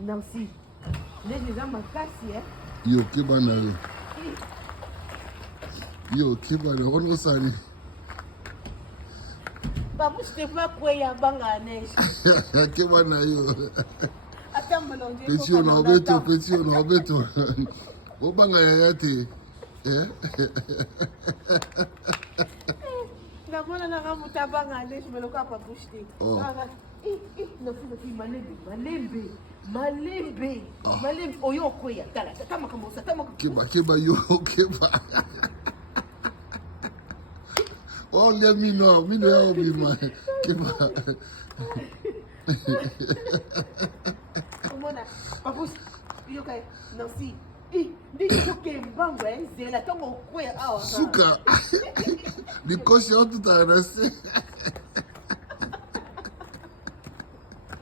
Nancy. Les gens m'ont cassé, hein? Yo, kibana yo. Yo, kibana, on va s'en aller. Babu, je te vois quoi, il y a banga neige. Kibana yo. Attends, mon Dieu. Petit on a beto. O banga ya te. Na mona na ramuta banga neige, mais le cas pas bouché. Oh. Non, c'est malembe. Malembe, oyo koya. Tama kamosa, tama. Kiba yo, kiba. Oh, let me know how be my kiba. Mona, babu, yo kay, Nancy. Ndi ko mbango zela tomo koya awa. Suka. Because you want to understand.